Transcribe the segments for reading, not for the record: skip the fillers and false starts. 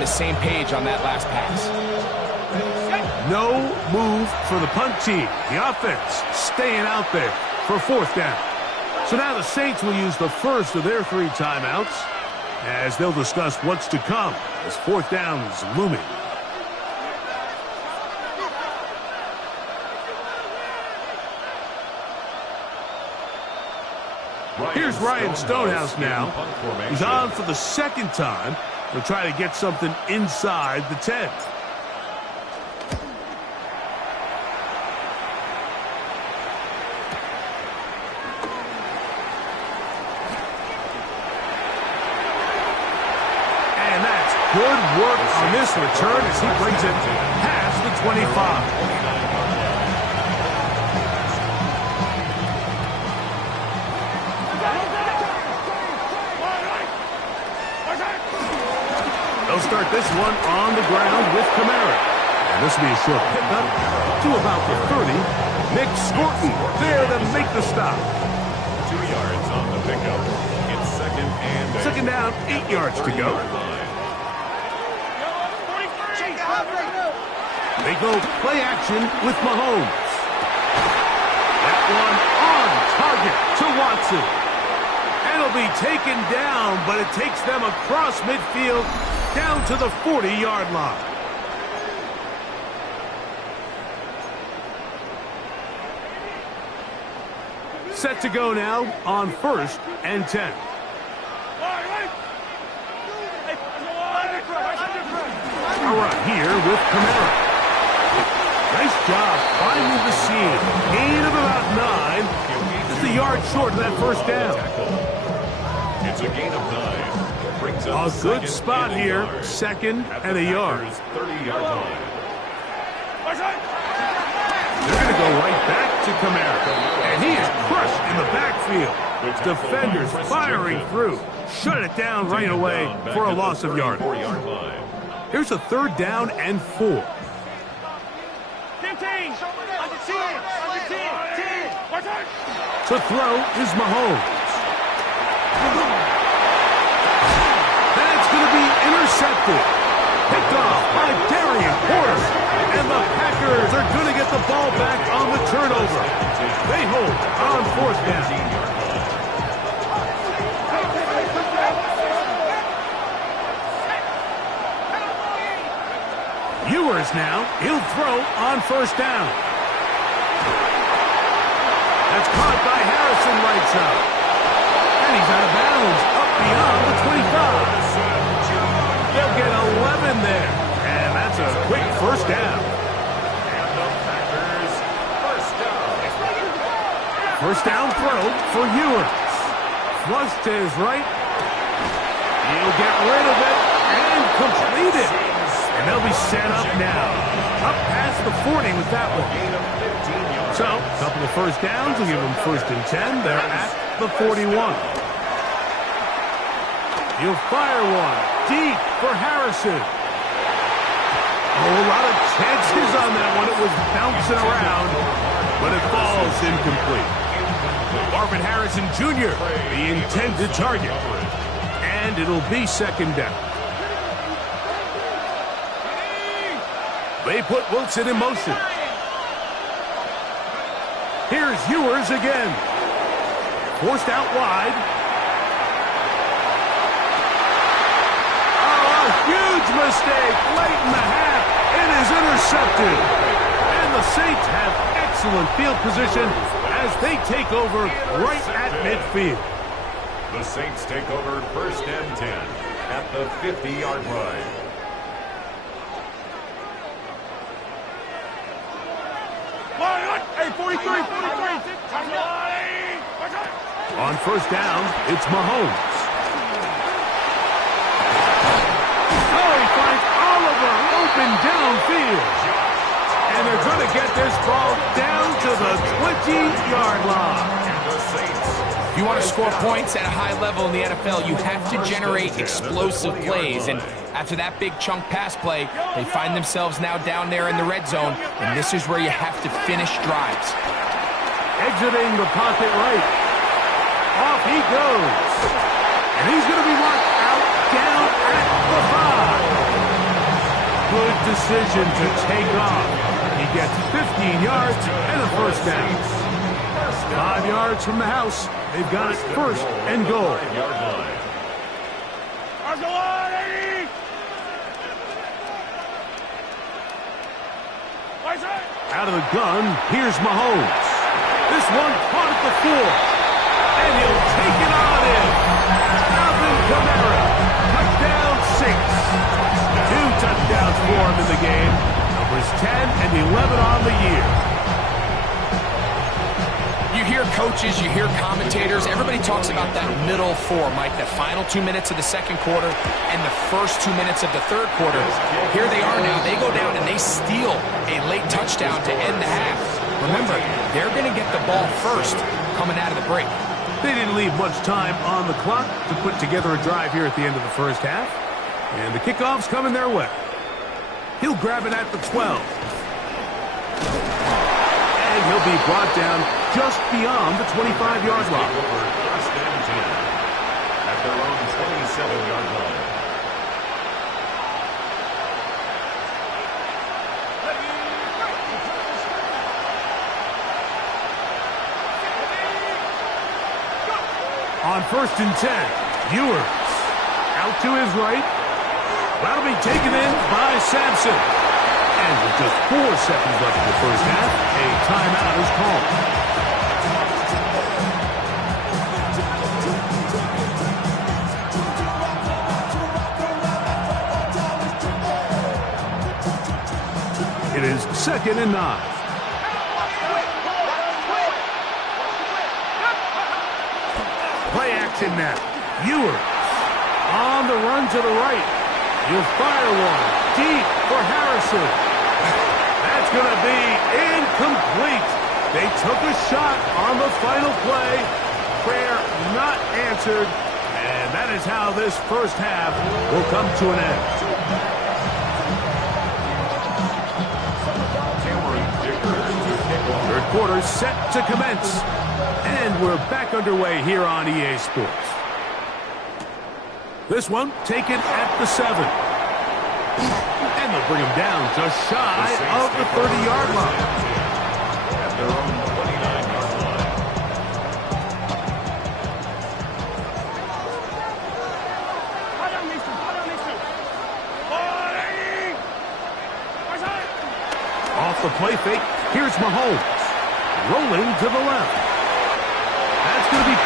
the same page on that last pass. No move for the punt team. The offense staying out there for fourth down. So now the Saints will use the first of their 3 timeouts as they'll discuss what's to come as fourth down is looming. Here's Ryan Stonehouse now. He's on for the second time. He'll try to get something inside the 10. And that's good work on this return as he brings it past the 25. They'll start this one on the ground with Kamara. And this will be a short pickup to about the 30. Nick Scorton there to make the stop. 2 yards on the pickup. It's second down, 8 yards to go. They go play action with Mahomes. That one on target to Watson. And it'll be taken down, but it takes them across midfield down to the 40-yard line. Set to go now on 1st and 10. All right, here with Kamara. Nice job finding the seam. Gain of about 9. Just a yard short of that first down. It's a gain of 9. A good spot here, second and a yard. 30-yard line. They're going to go right back to Kamara. And he is crushed in the backfield. Defenders firing through. Shut it down right away for a loss of yardage. Here's a 3rd down and 4. 15. To throw is Mahomes. That's going to be intercepted. Picked off by Darian Porter. And the Packers are going to get the ball back on the turnover. They hold on 4th down. Ewers now. He'll throw on 1st down. That's caught by Harrison right side. And he's out of bounds up beyond the 25. They'll get 11 there. And that's a quick 1st down. And the Packers first down. 1st down throw for Ewers. Flush to his right. He'll get rid of it and complete it. And they'll be set up now. Up past the 40 with that one. So, a couple of 1st downs will give them 1st and 10. They're at the 41. He'll fire one deep for Harrison. A whole lot of chances on that one. It was bouncing around, but it falls incomplete. Marvin Harrison Jr., the intended target. And it'll be 2nd down. They put Wilson in motion. Here's Ewers again. Forced out wide. Oh, a huge mistake late in the half. It is intercepted. And the Saints have excellent field position as they take over right at midfield. The Saints take over 1st and 10 at the 50-yard line. Hey, 43. On 1st down, it's Mahomes. Oh, he finds Oliver open downfield. And they're going to get this ball down to the 20-yard line. If you want to score points at a high level in the NFL, you have to generate explosive plays. And after that big chunk pass play, they find themselves now down there in the red zone, and this is where you have to finish drives. Exiting the pocket right. Off he goes. And he's going to be marked out down at the 5. decision to take off. He gets 15 yards and a first down. 5 yards from the house. They've got it first and goal. Out of the gun, here's Mahomes. This one caught at the 4. And he'll take it on in. Alvin Kamara, touchdown 6. 2 touchdowns for him in the game. Numbers 10 and 11 on the year. You hear coaches, you hear commentators, everybody talks about that middle 4, Mike, the final 2 minutes of the second quarter and the first 2 minutes of the third quarter. Here they are now. They go down and they steal a late touchdown to end the half. Remember, they're going to get the ball first coming out of the break. They didn't leave much time on the clock to put together a drive here at the end of the first half. And the kickoff's coming their way. He'll grab it at the 12. And he'll be brought down just beyond the 25-yard line. First and 10 at their own 27-yard line. On first and 10, Ewers out to his right. That'll be taken in by Sampson. And with just 4 seconds left in the first half, a timeout is called. It is 2nd and 9. Play action now. Ewers on the run to the right. He'll fire one deep for Harrison. That's going to be incomplete. They took a shot on the final play. Prayer not answered. And that is how this first half will come to an end. Third quarter set to commence. And we're back underway here on EA Sports. This one taken at the 7. And they'll bring him down just shy of the 30-yard line. At their own 29-yard line. Off the play fake, here's Mahomes. Rolling to the left. That's going to be...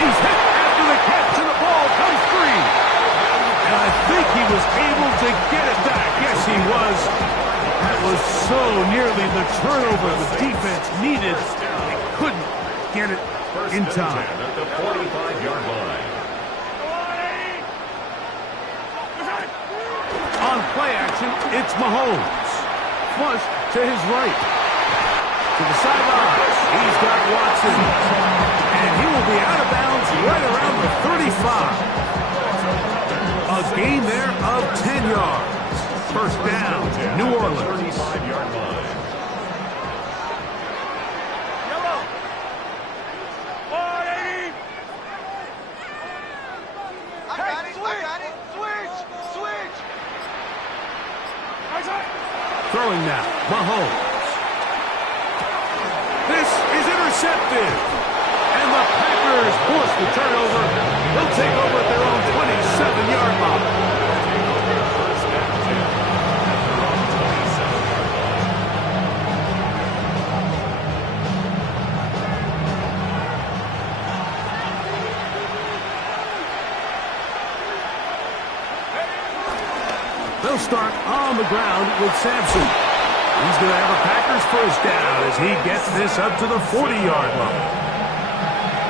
He's hit after the catch, and the ball comes free. And I think he was able to get it back. Yes, he was. That was so nearly the turnover the defense needed. They couldn't get it in time. At the 45-yard line. On play action, it's Mahomes. Flush to his right. To the sideline. He's got Watson. And he will be out of bounds right around the 35. A gain there of 10 yards. First down, New Orleans. 35-yard line. Throwing now, Mahomes. This is intercepted. And the Packers force the turnover. They'll take over at their own 27-yard line. First and 10 at their own 27-yard line. They'll start on the ground with Sampson. He's going to have a Packers first down as he gets this up to the 40-yard line.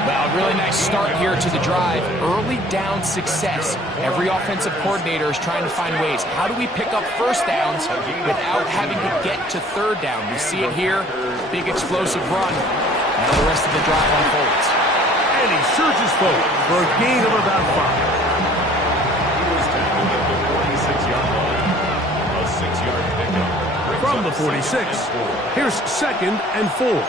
Well, really nice start here to the drive. Early down success. Every offensive coordinator is trying to find ways. How do we pick up first downs without having to get to third down? We see it here. Big explosive run. Now the rest of the drive unfolds. And he surges forward for a gain of about 5. From the 46, here's 2nd and 4.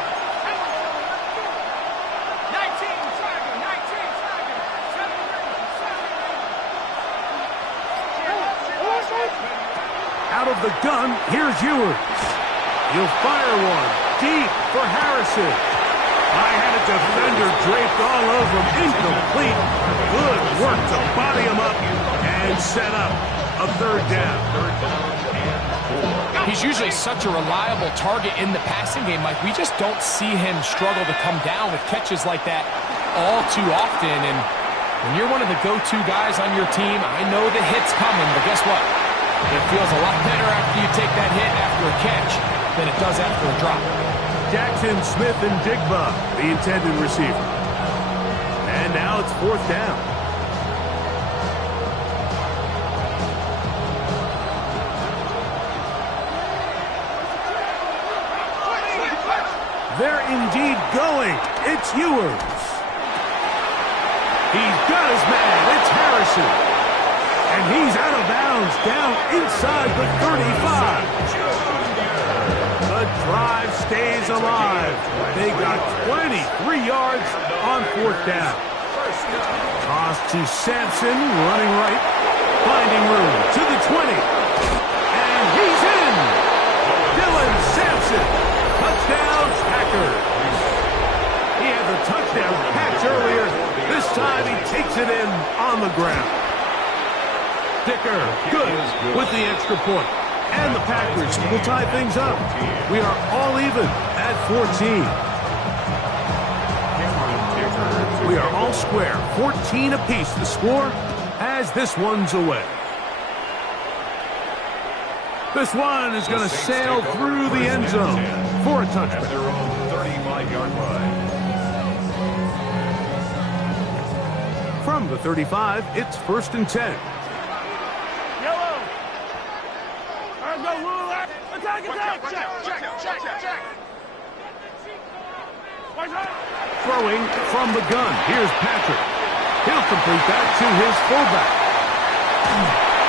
Out of the gun, here's Ewers. He'll fire one deep for Harrison. I had a defender draped all over him. Incomplete. Good work to body him up and set up a third down. He's usually such a reliable target in the passing game, Mike. We just don't see him struggle to come down with catches like that all too often. And when you're one of the go-to guys on your team, I know the hit's coming, but guess what? It feels a lot better after you take that hit after a catch than it does after a drop. Jackson, Smith, and Digba, the intended receiver. And now it's fourth down. They're indeed going. It's Ewers. He's got his man. It's Harrison. And he's out of bounds down inside the 35. The drive stays alive. They got 23 yards on fourth down. Toss to Sampson, running right, finding room to the 20. And he's in. Dylan Sampson. Touchdown, Packers. He had the touchdown catch earlier. This time he takes it in on the ground. Dicker, good with the extra point. And the Packers will tie things up. We are all even at 14. We are all square. 14 apiece. The score as this one's away. This one is going to sail through the end zone for a touchdown. At their own 35-yard line. From the 35, it's 1st and 10. Yellow. All right, go, rule out. Attack, attack. Check. Watch out. Throwing from the gun. Here's Patrick. He'll complete that to his fullback.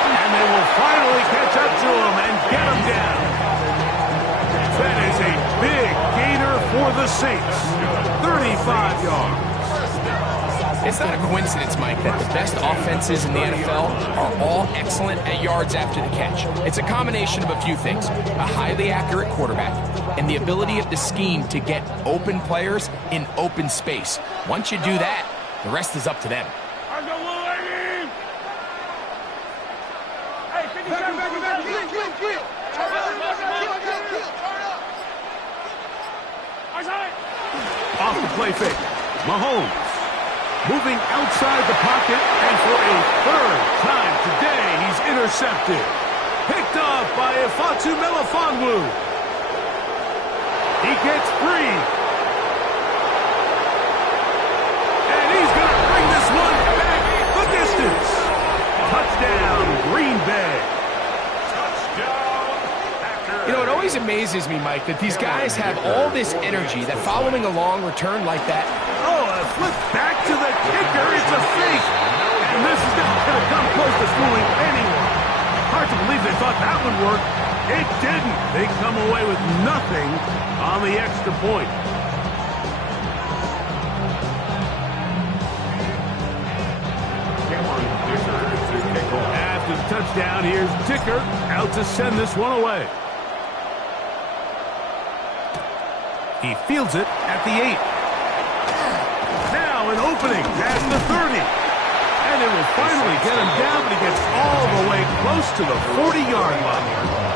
And they will finally catch up to him and get him down. That is a big gainer for the Saints. 35 yards. It's not a coincidence, Mike, that the best offenses in the NFL are all excellent at yards after the catch. It's a combination of a few things. A highly accurate quarterback and the ability of the scheme to get open players in open space. Once you do that, the rest is up to them. All right, go, rule out. Hey, 50 back. Off the play fake. Mahomes moving outside the pocket, and for a third time today, he's intercepted. Picked off by Ifeatu Melifonwu. He gets free. And he's going to bring this one back the distance. Touchdown, Green Bay. You know, it always amazes me, Mike, that these guys have all this energy that following a long return like that. Oh, a flip back to the kicker. It's a fake. And this is not going to come close to fooling anyone. Hard to believe they thought that would work. It didn't. They come away with nothing on the extra point. After the touchdown, here's Dicker out to send this one away. He fields it at the 8. Now an opening at the 30. And it will finally get him down, but he gets all the way close to the 40-yard line.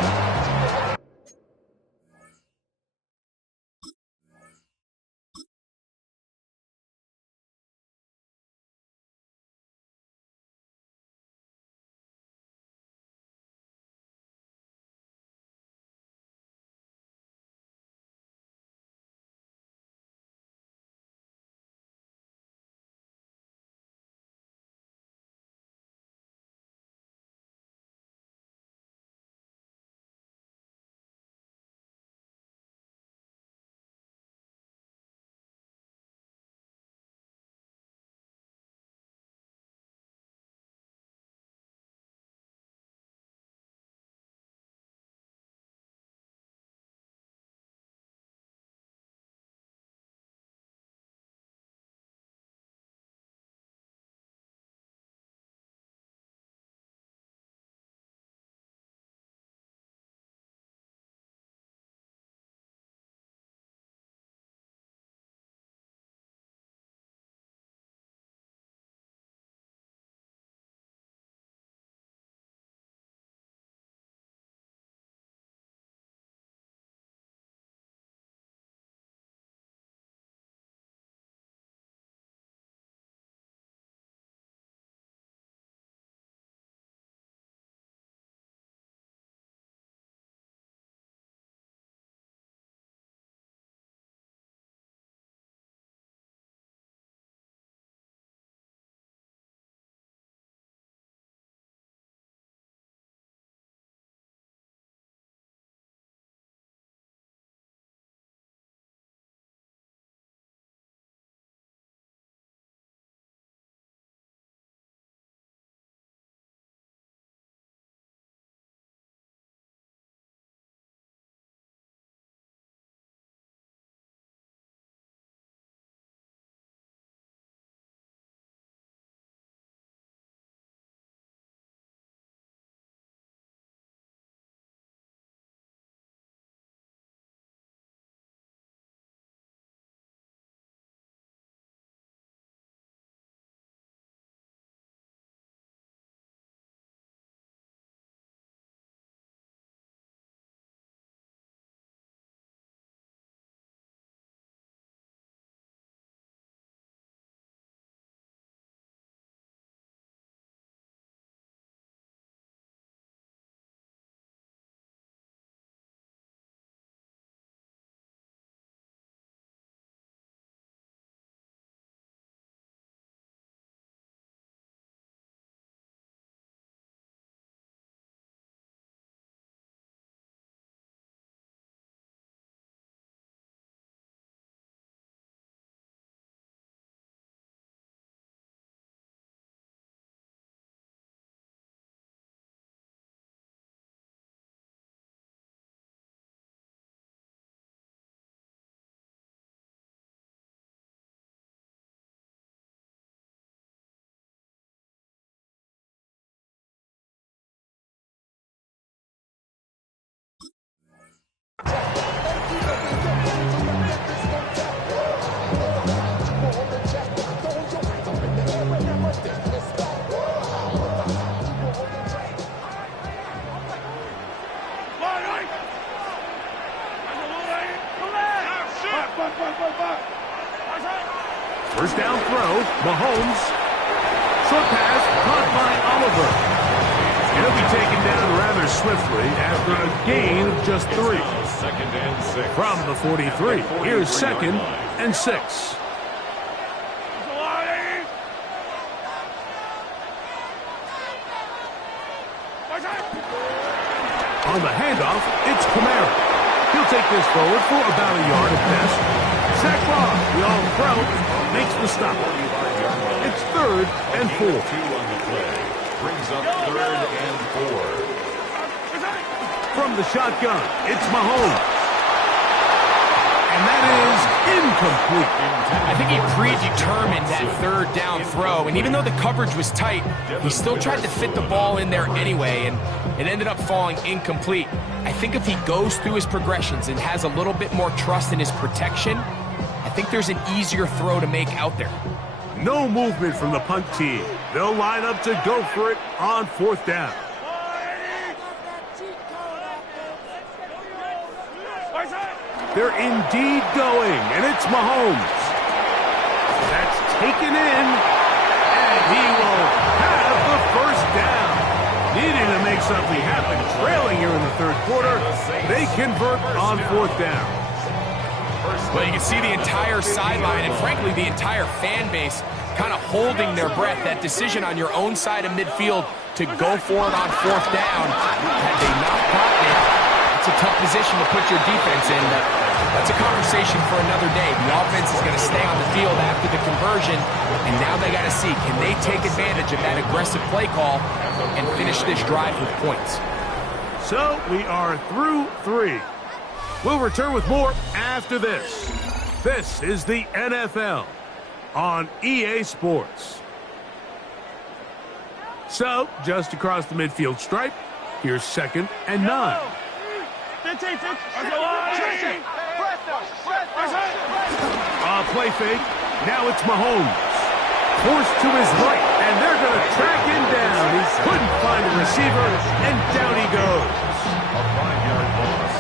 First down throw, Mahomes. Short pass, caught by Oliver. He'll be taken down rather swiftly after a gain of just 3. Second and 6. From the 43, here's second and 6. On the handoff, it's Kamara. He'll take this forward for about a yard at best. Zach Bob, the all-pro, makes the stop. It's third and 4. 2 on the play. Brings up third and 4. From the shotgun, it's Mahomes. And that is incomplete. I think he predetermined that third down throw, and even though the coverage was tight, he still tried to fit the ball in there anyway, and it ended up falling incomplete. I think if he goes through his progressions and has a little bit more trust in his protection, I think there's an easier throw to make out there. No movement from the punt team. They'll line up to go for it on 4th down. They're indeed going, and it's Mahomes. That's taken in, and he will have the first down. Needing to make something happen, trailing here in the 3rd quarter, they convert on 4th down. Well, you can see the entire sideline and, frankly, the entire fan base kind of holding their breath. That decision on your own side of midfield to go for it on 4th down, had they not gotten it, it's a tough position to put your defense in, but that's a conversation for another day. The offense is going to stay on the field after the conversion, and now they got to see, can they take advantage of that aggressive play call and finish this drive with points? So we are through 3. We'll return with more after this. This is the NFL on EA Sports. So, just across the midfield stripe, here's second and 9. Play fake. Now it's Mahomes. Forced to his right, and they're going to track him down. He couldn't find a receiver, and down he goes. A 5-yard loss.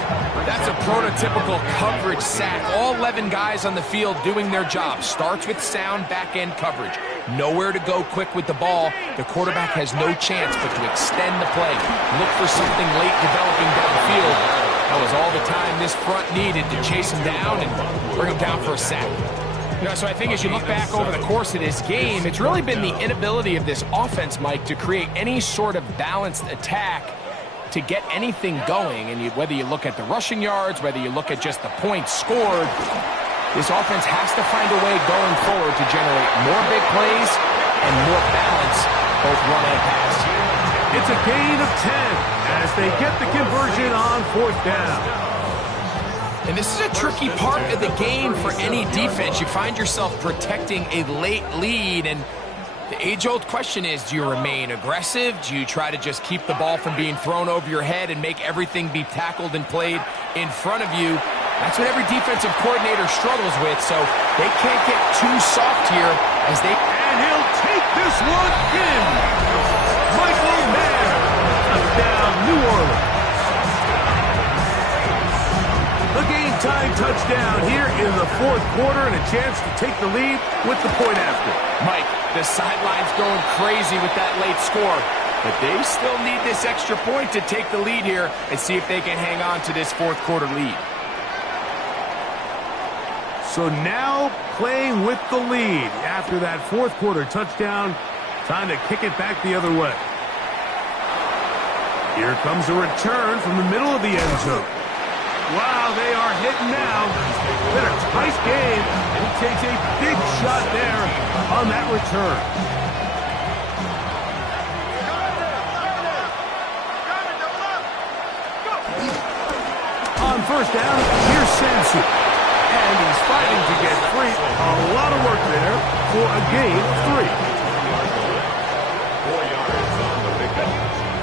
That's a prototypical coverage sack. All 11 guys on the field doing their job. Starts with sound back-end coverage. Nowhere to go quick with the ball. The quarterback has no chance but to extend the play. Look for something late developing downfield. That was all the time this front needed to chase him down and bring him down for a sack. You know, so I think as you look back over the course of this game, it's really been the inability of this offense, Mike, to create any sort of balanced attack to get anything going. And whether you look at the rushing yards, whether you look at just the points scored, this offense has to find a way going forward to generate more big plays and more balance, both run and pass. It's a gain of 10 as they get the conversion on 4th down. And this is a tricky part of the game for any defense. You find yourself protecting a late lead, and the age-old question is, do you remain aggressive? Do you try to just keep the ball from being thrown over your head and make everything be tackled and played in front of you? That's what every defensive coordinator struggles with, so they can't get too soft here as they... And he'll take this one in. Michael Mayer, touchdown, New Orleans. The game-time touchdown here in the 4th quarter and a chance to take the lead with the point after. Mike, the sideline's going crazy with that late score, but they still need this extra point to take the lead here and see if they can hang on to this 4th quarter lead. So now playing with the lead after that 4th quarter touchdown, time to kick it back the other way. Here comes a return from the middle of the end zone. Wow, they are hitting now. Been a tight game, and he takes a big shot there on that return. On 1st down, here's Sampson. And he's fighting to get free. A lot of work there for a gain of 3. 4 yards on the pickup.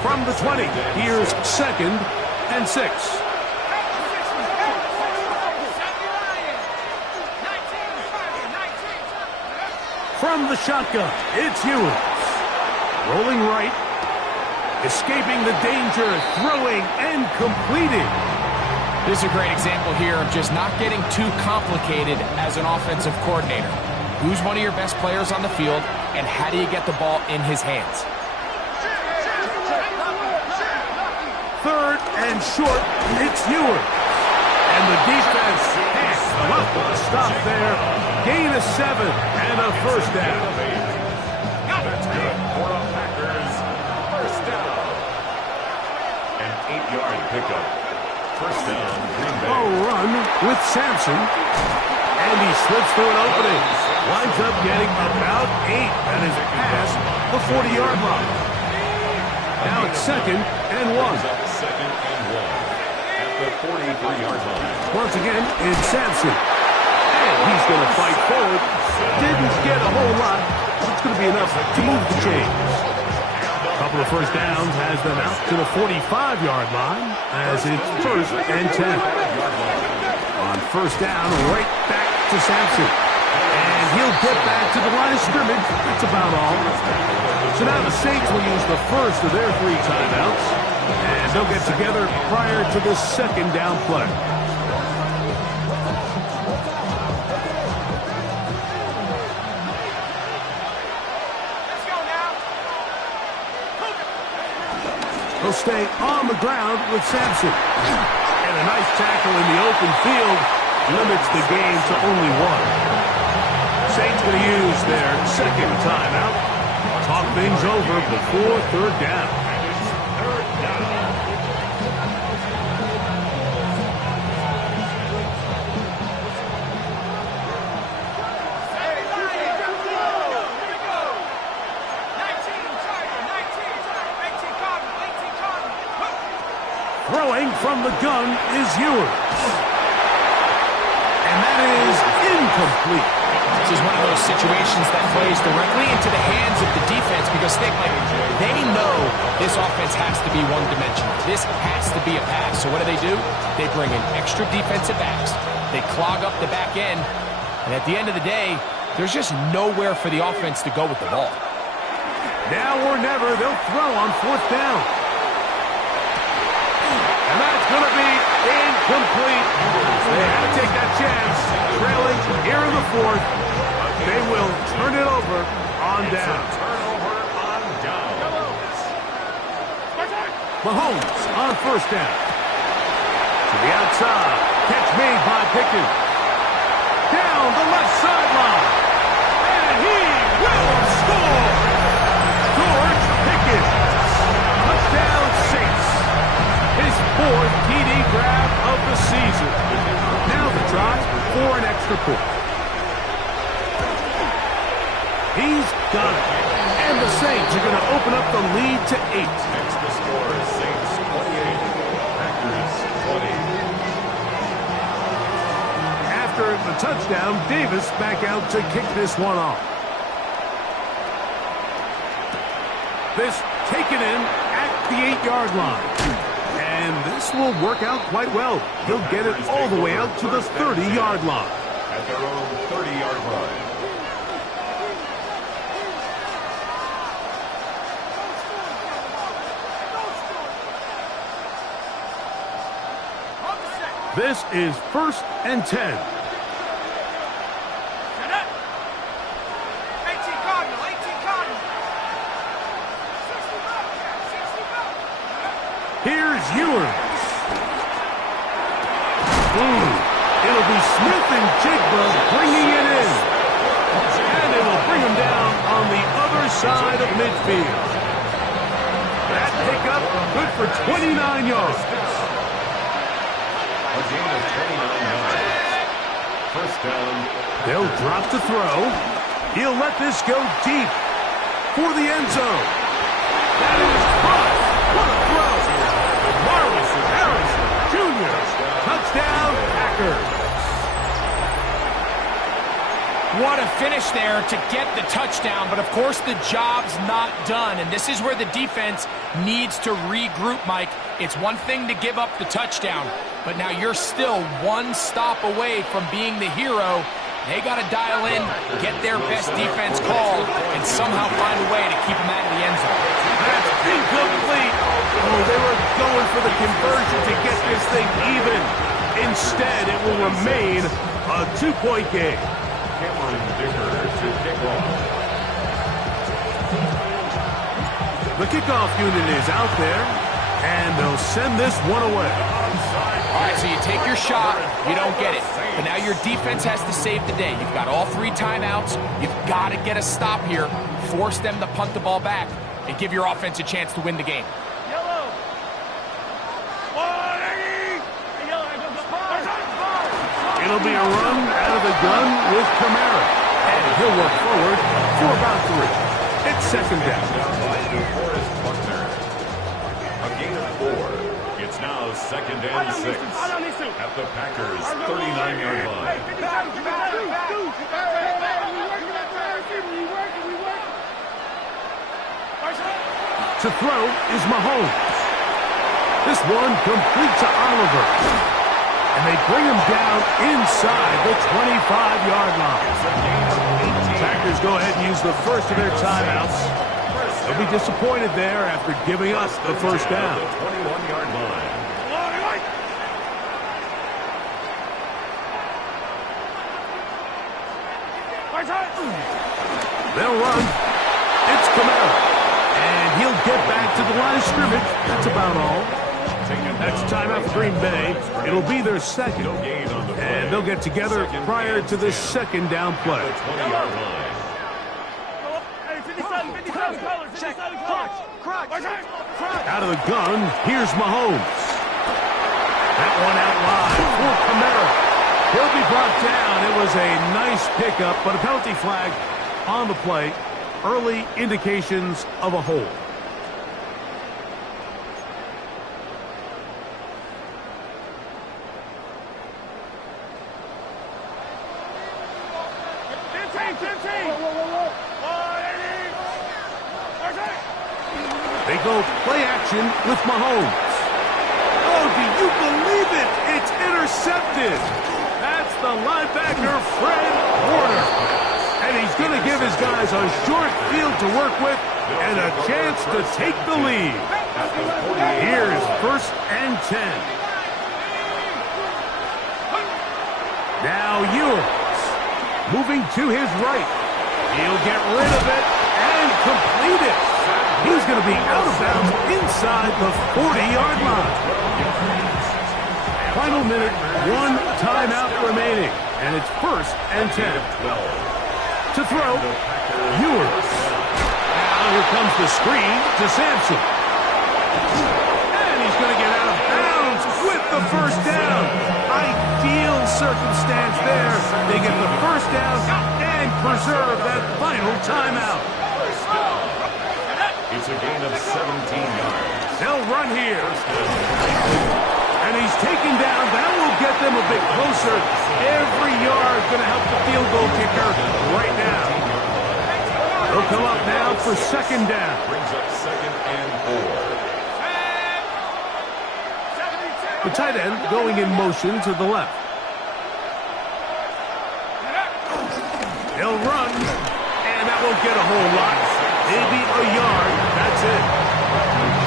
From the 20, here's second and 6. From the shotgun, it's Ewers. Rolling right, escaping the danger, throwing and completing. This is a great example here of just not getting too complicated as an offensive coordinator. Who's one of your best players on the field, and how do you get the ball in his hands? Third and short, it's Ewers. And the defense has enough of a stop there. Gain of 7 and a first down. That's good for the Packers. First down. An 8-yard pickup. First down, Green Bay. A run with Sampson. And he slips through an opening. Winds up getting about 8 at his past the 40-yard line. Now it's 2nd and 1. Second and 1 at the 43-yard line. Once again, it's Sampson. And he's going to fight forward. Didn't get a whole lot. It's going to be enough to move the chains. A couple of first downs has them out to the 45-yard line as it's 1st and 10. On first down, right back to Sampson. And he'll get back to the line of scrimmage. That's about all. So now the Saints will use the first of their 3 timeouts. And they'll get together prior to the 2nd down play. He'll stay on the ground with Sampson. And a nice tackle in the open field limits the game to only 1. Saints going to use their 2nd timeout. Talk things over before 3rd down. Throwing from the gun is Ewers. And that is incomplete. This is one of those situations that plays directly into the hands of the defense because they know this offense has to be one-dimensional. This has to be a pass. So what do? They bring in extra defensive backs. They clog up the back end. And at the end of the day, there's just nowhere for the offense to go with the ball. Now or never, they'll throw on 4th down. And that's going to be incomplete. They had to take that chance. Trailing here in the 4th. They will turn it over on down. Turnover on downs. Mahomes on first down. To the outside. Catch made by Pickens. Down the left sideline. And he will score. George Pickens. Touchdown Saints. His 4th TD grab of the season. Now the try for an extra point. He's got it. And the Saints are going to open up the lead to 8. Next to score is Saints 28, Packers 20. After the touchdown, Davis back out to kick this one off. This taken in at the 8-yard line. And this will work out quite well. He'll get it all the way out to the 30-yard line. At their own 30-yard line. This is 1st and 10. Here's Ewers. It'll be Smith and Jigba bringing it in. And it'll bring him down on the other side of midfield. That pickup good for 29 yards. A gain of 29 yards. First down. They'll drop to throw. He'll let this go deep for the end zone. That is caught. What a throw. Marlon Harrison Jr. Touchdown, Packers. What a finish there to get the touchdown, but of course the job's not done, and this is where the defense needs to regroup, Mike. It's one thing to give up the touchdown, but now you're still one stop away from being the hero. They got to dial in, get their best defense called, and somehow find a way to keep them out of the end zone. That's incomplete. Oh, they were going for the conversion to get this thing even. Instead, it will remain a 2-point game. Cameron Dicker to kick off. The kickoff unit is out there, and they'll send this one away. All right, so you take your shot, you don't get it. But now your defense has to save the day. You've got all 3 timeouts. You've got to get a stop here, force them to punt the ball back, and give your offense a chance to win the game. Yellow. It'll be a run out of the gun with Kamara, and he'll work forward for about 3. It's second down. A gain of 4. It's now second and 6 at the Packers' 39-yard line. To throw is Mahomes. This one complete to Oliver. And they bring him down inside the 25-yard line. Packers go ahead and use the first of their timeouts. They'll be disappointed there after giving us the first down. 21-yard line. They'll run. It's Kamara. And he'll get back to the line of scrimmage. That's about all. That's timeout for Green Bay. It'll be their second. And they'll get together prior to this second down play. 20-yard line. Out of the gun, here's Mahomes. That one out wide for Kamara. He'll be brought down. It was a nice pickup, but a penalty flag on the play. Early indications of a hold. They go play action with Mahomes. Oh, do you believe it? It's intercepted. That's the linebacker, Fred Warner. And he's going to give his guys a short field to work with and a chance to take the lead. Here's first and 10. Now Ewers moving to his right. He'll get rid of it and complete it. He's going to be out of bounds inside the 40-yard line. Final minute, 1 timeout remaining, and it's first and 10. To throw, Ewers. Now here comes the screen to Sampson. And he's going to get out of bounds with the first down. Ideal circumstance there. They get the first down and preserve that final timeout. It's a gain of 17 yards. They'll run here. And he's taken down. That will get them a bit closer. Every yard going to help the field goal kicker right now. They'll come up now for second down. Brings up second and 4. The tight end going in motion to the left. He'll run. And that won't get a whole lot. Maybe a yard. That's it.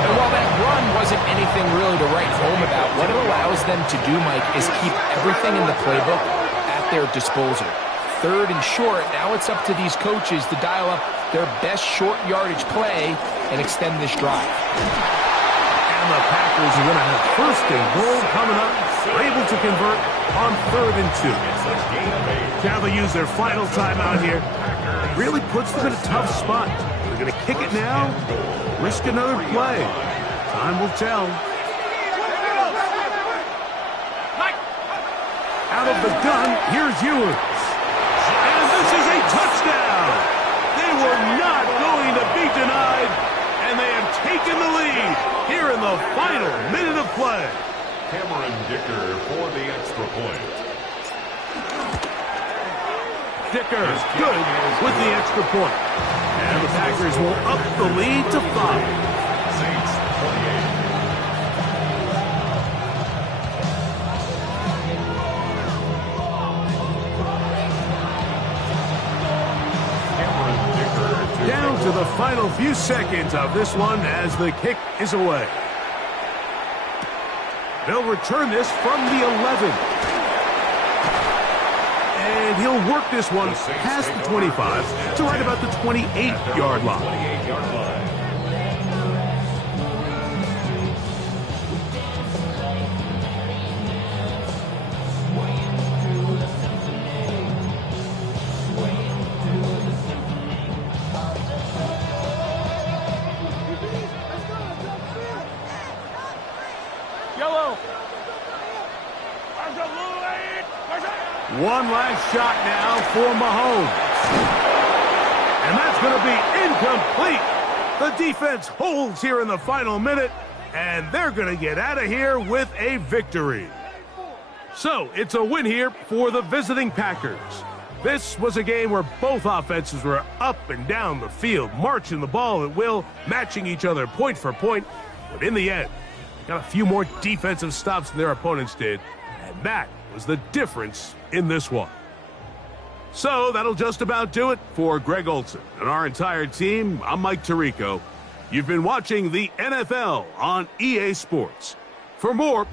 And while that run wasn't anything really to write home about, what it allows them to do, Mike, is keep everything in the playbook at their disposal. Third and short, now it's up to these coaches to dial up their best short yardage play and extend this drive. And the Packers are going to have first and goal coming up. They're able to convert on 3rd and 2. Now they use their final timeout here. Really puts them in a tough spot. They're going to kick it now, risk another play. Time will tell. Out of the gun, here's Ewers. And this is a touchdown. They were not going to be denied, and they have taken the lead here in the final minute of play. Cameron Dicker for the extra point. Dicker good with the extra point. And the Packers will up the lead to 5. Saints 28. Cameron Dicker Down to the final few seconds of this one as the kick is away. They'll return this from the 11. And he'll work this one past the 25 to right about the 28-yard line. 28-yard line. Yellow. One last shot now for Mahomes. And that's going to be incomplete. The defense holds here in the final minute, and they're going to get out of here with a victory. So it's a win here for the visiting Packers. This was a game where both offenses were up and down the field, marching the ball at will, matching each other point for point. But in the end, got a few more defensive stops than their opponents did, and that was the difference in this one. So that'll just about do it for Greg Olsen and our entire team. I'm Mike Tirico. You've been watching the NFL on EA Sports. For more